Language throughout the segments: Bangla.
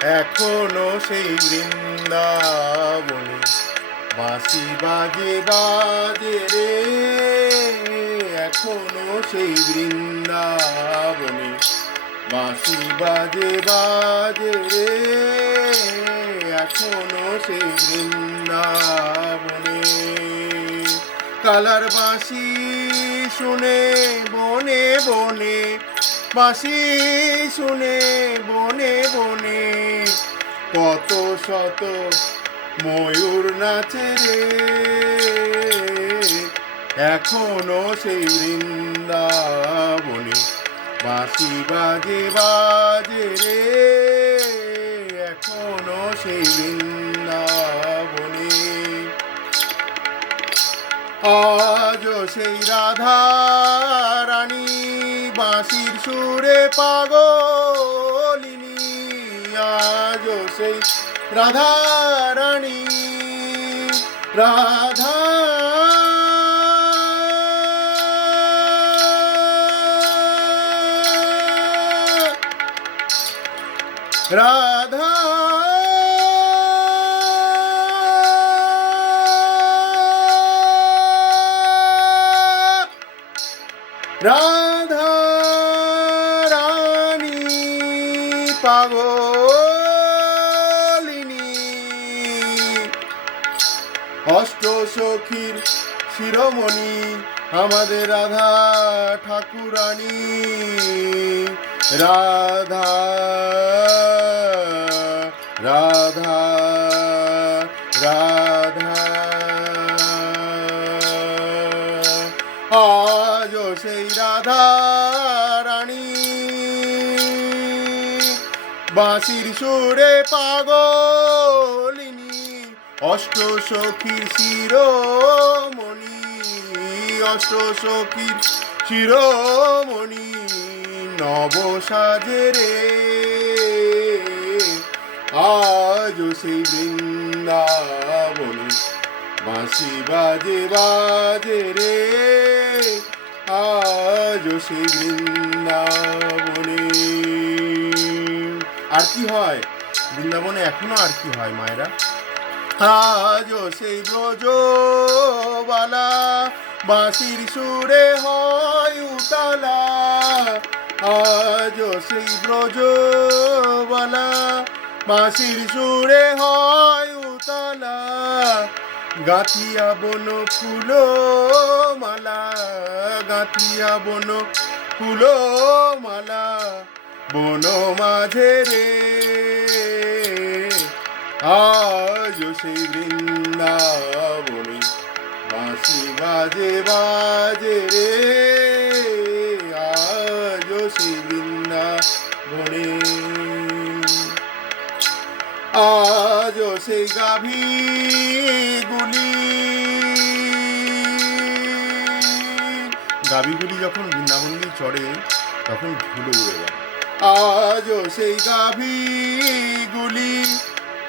এখনও সেই বৃন্দাবনে বাঁশি বাজে বাজে রে। এখনও সেই বৃন্দাবনে বাঁশি বাজে বাজে রে। এখনও সেই বৃন্দাবনে কালার বাঁশি শুনে, বনে বনে বাঁশি শুনে, বনে বনে কত শত ময়ূর নাচে রে। এখনও সেই বৃন্দাবনে বাঁশি বাজে বাজে রে। এখনও সেই বৃন্দাবনে। আজও সেই রাধা রানী বাঁশির সুরে পাগলিনী আজও সেই রাধা রানী রাধা। রাধা। রাধা অষ্ট সখীর শিরোমণি আমাদের রাধা ঠাকুরানী। রাধা রাধা রাধা। আজ সেই রাধা রানী। বাঁশির সুরে পাগলিনী, অষ্ট সখীর শিরোমণি, অষ্ট সখীর শিরোমণি, নব সাজে রে। আজও সেই বৃন্দাবনে বাঁশি বাজে বাজে রে। আজও সেই বৃন্দাবনে। আর কি হয়? বৃন্দাবনে এখনও আর কি হয়, মায়েরা? আজও সেই ব্রজবালা বাঁশির সুরে হয় উতালা। আজও সেই ব্রজবালা বাঁশির সুরে হয় উতালা। গাথিয়া বন ফুল মালা গাথিয়া বন ফুল মালা বন মাঝে রে আজ সেই বৃন্দাবনে বাঁশি বাজে বাজে রে। আজ সেই বৃন্দাবনে আজ সেই গাভী গুলি গাভীগুলি যখন বৃন্দাবন্দি চড়ে, তখন ধুলো উড়ে যায়। আজও সেই গাভীগুলি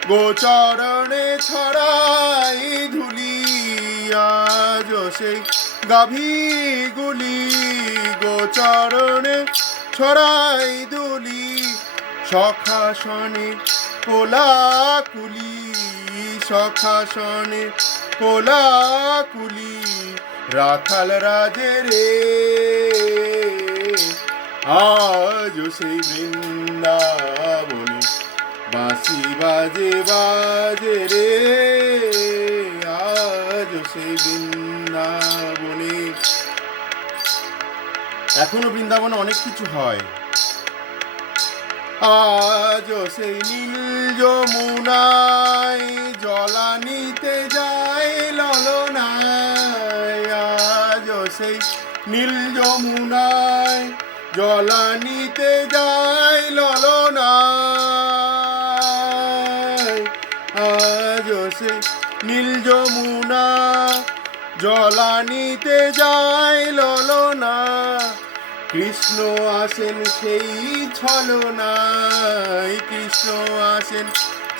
গোচরণে ছড়াই ধুলি। আজও সেই গাভীগুলি গোচরণে ছড়াই ধুলি। সখাসনে কোলাকুলি সখাসনে কোলাকুলি, রাখাল রাজে রে। আজ সেই বৃন্দাবনে বাঁশি বাজে বাজে রে আজ সেই বৃন্দাবনে। এখনও বৃন্দাবনে অনেক কিছু হয়। আজও সেই নীল যমুনায় জলানিতে যায় ললনায়। আজও সেই নীল যমুনায় জলানিতে যাই ললনায় আজও সেই নীল যমুনা, জলানিতে যায় ললনা। কৃষ্ণ আসেন সেই ছলনায়, কৃষ্ণ আসেন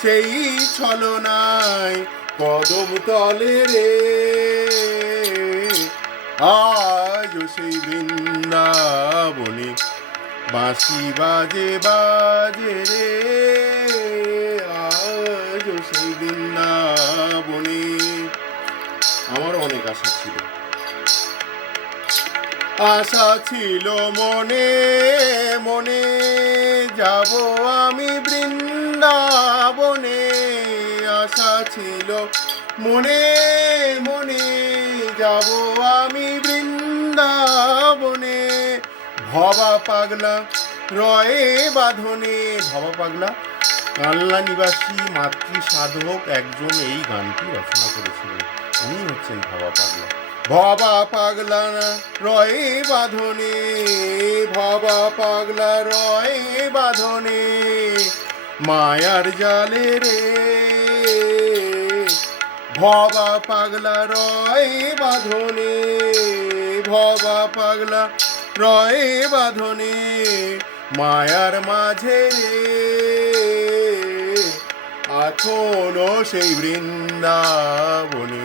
সেই ছলনায়, কদম তলে রে। আজ সেই বৃন্দাবনে। বাঁশি বাজে বাজে রে আজ সেই বৃন্দাবনে। আমার অনেক আশা ছিল। আশা ছিল মনে মনে যাব আমি বৃন্দাবনে। আশা ছিল মনে মনে যাব আমি বৃন্দ বৃন্দাবনে, ভবা পাগলা রয়ে বাঁধনে। ভবা পাগলা, কাল্লা নিবাসী মাতৃ সাধক একজন এই গানটি রচনা করেছিলেন। উনি হচ্ছেন ভবা পাগলা। ভবা পাগলা রয়ে বাঁধনে, ভবা পাগলা রয়ে বাঁধনে, মায়ার জালে রে। ভবা পাগলা রয় বাঁধনে, ভবা পাগলা রয় বাঁধনে, মায়ার মাঝে রে এখনও সেই বৃন্দাবনে।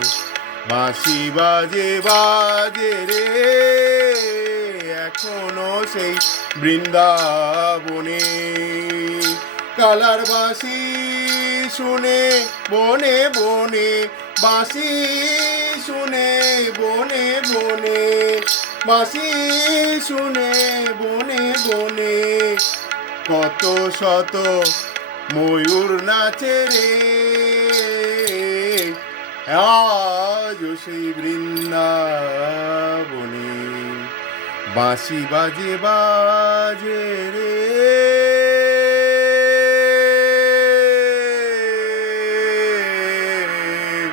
বাঁশি বাজে বাজে রে, এখনও সেই বৃন্দাবনে। কালার বাঁশি শুনে, বনে বনে বাঁশি শুনে, বনে বনে। বাঁশি শুনে, বনে বনে। কত শত ময়ূর নাচে রে। আজ সেই বৃন্দাবনে বাঁশি বাজে বাজে রে।